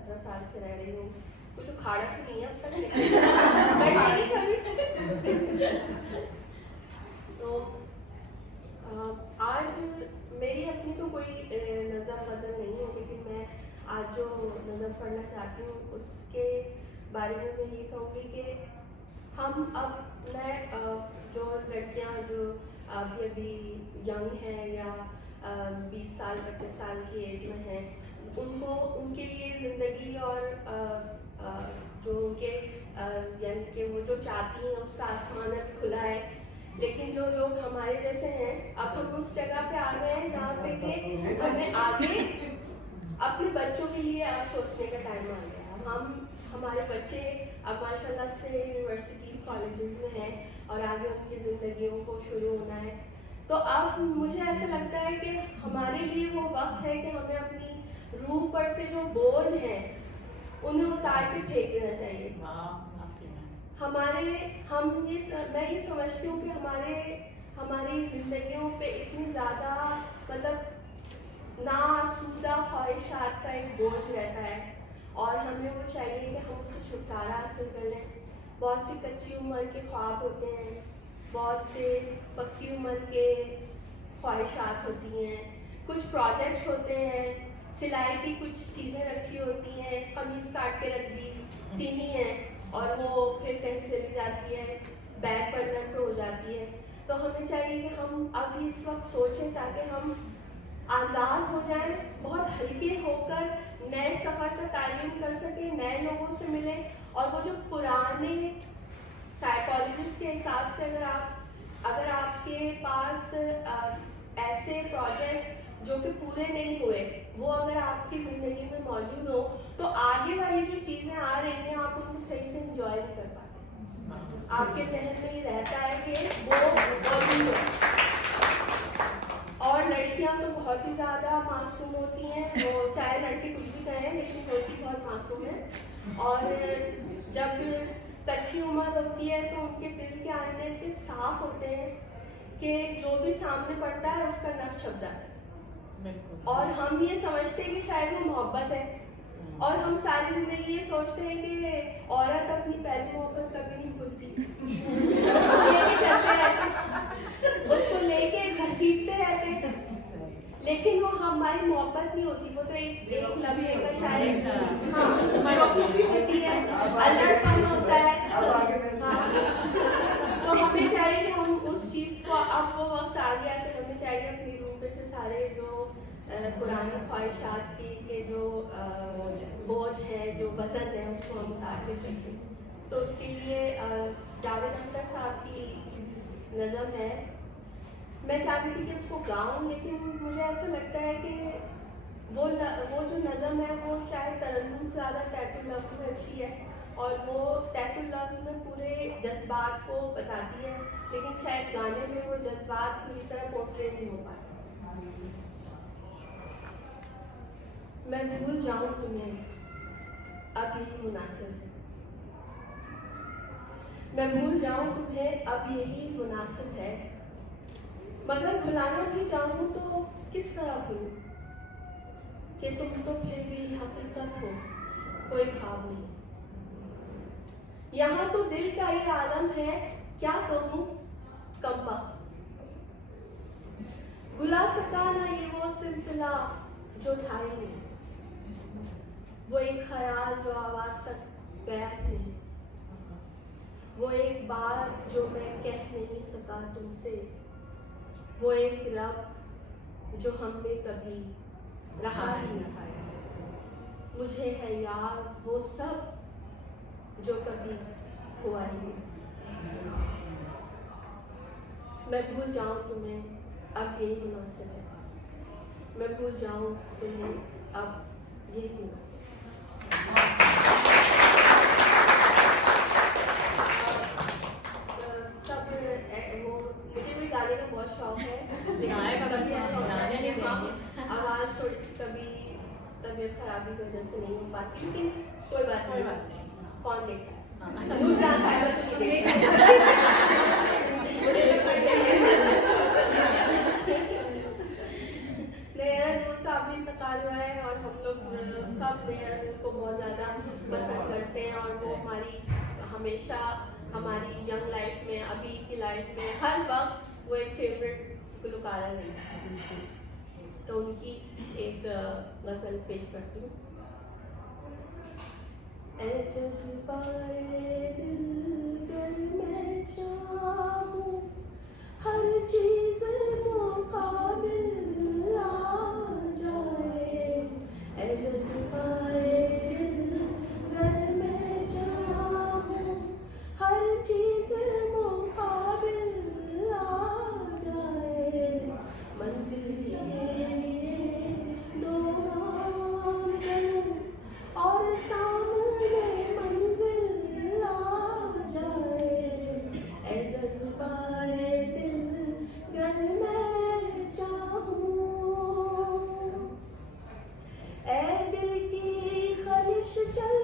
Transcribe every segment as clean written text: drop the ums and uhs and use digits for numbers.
17 साल से रह रही हूँ। कुछ उखाड़ा तो नहीं है अब तक, लेकिन तो आज मेरी अपनी तो कोई नज़म गज़ल नहीं है, लेकिन मैं आज जो नज़म पढ़ना चाहती हूँ उसके बारे में मैं ये कहूँगी कि हम अब मैं जो लड़कियाँ जो अभी यंग हैं या 20 साल 25 साल की एज में हैं, उनको उनके लिए ज़िंदगी और जो उनके यानी कि वो जो चाहती हैं उसका आसमान अभी खुला है। लेकिन जो लोग हमारे जैसे हैं, अब हम उस जगह पे आ गए हैं जहाँ पे कि हमें आगे अपने बच्चों के लिए अब सोचने का टाइम आ गया है। हम हमारे बच्चे अब माशाल्लाह से यूनिवर्सिटीज़ कॉलेजेस में हैं और आगे उनकी ज़िंदगियों को शुरू होना है। तो अब मुझे ऐसा लगता है कि हमारे लिए वो वक्त है कि हमें अपनी रूह पर से जो बोझ हैं उन्हें उतार के फेंक देना चाहिए। मैं ये समझती हूँ कि हमारी ज़िंदगियों पे इतनी ज़्यादा मतलब नाआसूदा ख्वाहिशात का एक बोझ रहता है और हमें वो चाहिए कि हम उससे छुटकारा हासिल कर लें। बहुत सी कच्ची उम्र के ख्वाब होते हैं, बहुत से पक्की उम्र के ख्वाहिशात होती हैं, कुछ प्रोजेक्ट्स होते हैं, सिलाई की कुछ चीज़ें रखी होती हैं, कमीज़ काट के रख दी, सीनी है और वो फिर कहीं चली जाती है, बैक बर्नर पे हो जाती है। तो हमें चाहिए कि हम अब इस वक्त सोचें ताकि हम आज़ाद हो जाएं, बहुत हल्के होकर नए सफ़र का तालीम कर सकें, नए लोगों से मिलें और वो जो पुराने साइकोलॉजिस्ट के हिसाब से अगर आपके पास ऐसे प्रोजेक्ट्स जो कि पूरे नहीं हुए वो अगर आपकी ज़िंदगी में मौजूद हो तो आगे वाली जो चीज़ें आ रही हैं आप उनको सही से इंजॉय नहीं कर पाते। आपके जहन में ये रहता है कि वो मौजूद है। और लड़कियां तो बहुत ही ज़्यादा मासूम होती हैं, वो चाहे लड़के कुछ भी कहें लेकिन होती बहुत मासूम है। और जब कच्ची उम्र होती है तो उनके दिल के आईने इतने साफ होते हैं कि जो भी सामने पड़ता है उसका नक्श छप जाता है। और हम ये समझते हैं कि शायद वो मोहब्बत है और हम सारी जिंदगी ये सोचते हैं कि औरत अपनी पहली मोहब्बत कभी नहीं भूलती, उसको लेके घसीटते रहते हैं, लेकिन वो हमारी मोहब्बत नहीं होती, वो तो एक लम्हे का शायद मरकूफ भी होती है, अल्लाहपन होता है। तो हमें चाहिए कि हम उस चीज़ को, अब वो वक्त आ गया कि हमें चाहिए अपनी रूह पे से सारे जो पुरानी ख्वाहिशात के जो बोझ है, जो वज़न है, उसको हम उतार के फेंकें। तो उसके लिए जावेद अख्तर साहब की नज़म है, मैं चाहती थी कि उसको गाऊं, लेकिन मुझे ऐसा लगता है कि वो जो नज़म है वो शायद तरन्नुम से ज़्यादा टैटू लफ्ज़ में अच्छी है और वो टैटू लफ्ज़ में पूरे जज्बात को बताती है, लेकिन शायद गाने में वो जज्बात पूरी तरह पोर्ट्रे नहीं हो पाते। मैं भूल जाऊं तुम्हें अब यही मुनासिब है, मैं भूल जाऊं तुम्हें अब यही मुनासिब है, मगर भुलाना भी चाहूं तो किस तरह भूलूं कि तुम तो फिर भी हकीकत हो, कोई ख्वाब नहीं। यहाँ तो दिल का ये आलम है, क्या कहूँ कमबख्त, भुला सका ना ये वो सिलसिला जो था ही नहीं, वो एक ख्याल जो आवाज़ तक गया नहीं, वो एक बार जो मैं कह नहीं सका तुमसे, वो एक रब जो हम में कभी रहा ही नहीं, मुझे है याद वो सब जो कभी हुआ ही नहीं। मैं भूल जाऊं तुम्हें अब यही मुनासिब है, मैं भूल जाऊं तुम्हें अब यही मुनासिब है। मुझे भी गाने का बहुत शौक है, लेकिन कभी ऐसा होता है कि आवाज़ थोड़ी सी कभी तबीयत खराबी की वजह से नहीं हो पाती, लेकिन कोई बात नहीं, कौन देखता है, नूर जहां साहिबा तो नहीं नैरा नूर का अभी इंतकाल हुआ है और हम लोग सब नैरा नूर को बहुत हमारी यंग लाइफ में, अभी की लाइफ में, हर वक्त वो एक फेवरेट गुलकारा रही। तो उनकी एक गज़ल पेश करती हूँ। ऐ जज़्बाए दिल गर मैं चाहूं, हर चीज़ मुकाबिल आ जाए। ऐ जज़्बाए दिल गर मैं चाहूं, हर चीज़ मुकाबिल आ जाए। मंजिल के लिए दो गाम चलूं और सामने मंजिल आ जाए। ऐ जज़्बाए दिल गर मैं चाहूं, ऐ दिल की ख्वाहिश चल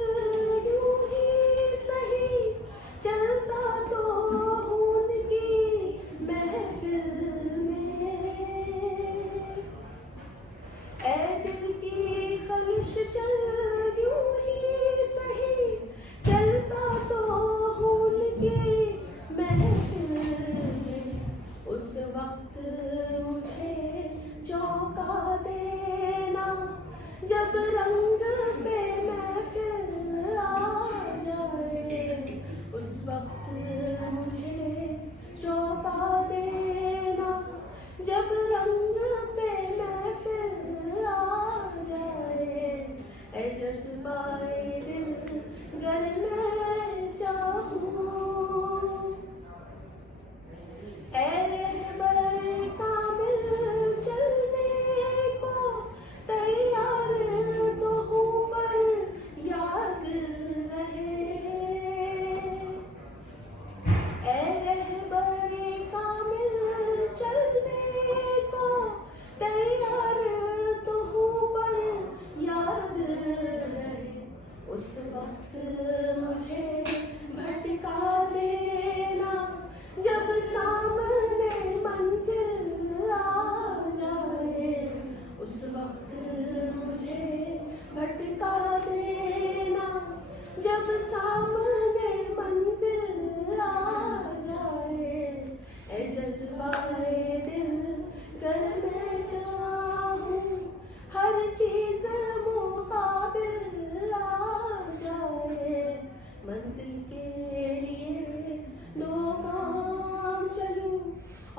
यूं ही सही, चलता तो हूं उनकी महफिल में। ऐ दिल की ख्वाहिश चल यूं ही सही, चलता तो हूं उनकी महफिल में। उस वक्त मुझे चौंका देना, जब रंग पे महफिल आ जाए। उस वक्त मुझे चौंका देना, जब रंग पे महफिल आ जाए। ऐ जज़्बाए दिल गर मैं चाहूं, ऐ रहबर कामिल चलने को तैयार तो हूँ पर याद रहे। ऐ रहबर कामिल चलने को तैयार तो हूँ पर याद रहे। उस वक्त मुझे भटका देना, जब सामने मंजिल आ जाए। उस वक्त मुझे भटका देना, जब सामने मंजिल आ जाए। ऐ जज़्बाए दिल गर मैं चाहूं, हर चीज़ मुकाबिल आ जाए। मंजिल के लिए दो गाम चलूं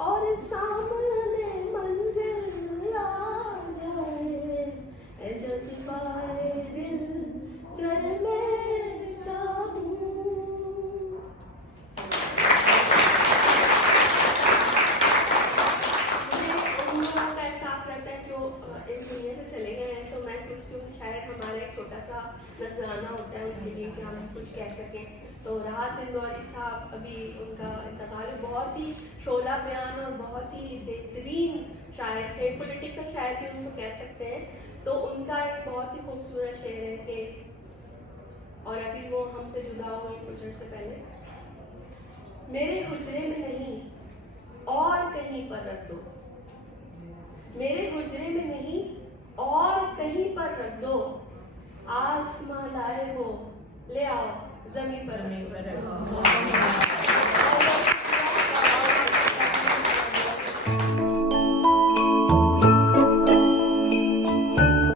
और सामने मंजिल आ जाए। ऐ जज़्बाए दिल गर मैं चाहूं। उन लोगों का एहसास रहता है जो इस दुनिया से चले गए हैं, तो मैं सोचती हूँ कि शायद हमारा एक छोटा सा नजराना होता है उनके लिए कि हम कुछ कह सकें। तो राहत इंदौरी साहब, अभी उनका इंतकाल, बहुत ही शोला बयान और बहुत ही बेहतरीन शायर थे, पॉलिटिकल शायर भी उनको कह सकते हैं। तो उनका एक बहुत ही खूबसूरत शेर है कि, और अभी वो हमसे जुदा हुए कुछ अर्से पहले, मेरे हुजरे में नहीं और कहीं पर रख दो, मेरे हुजरे में नहीं और कहीं पर रख दो। आसमां लाए हो ले आओ, ज़मीं पर रख दो।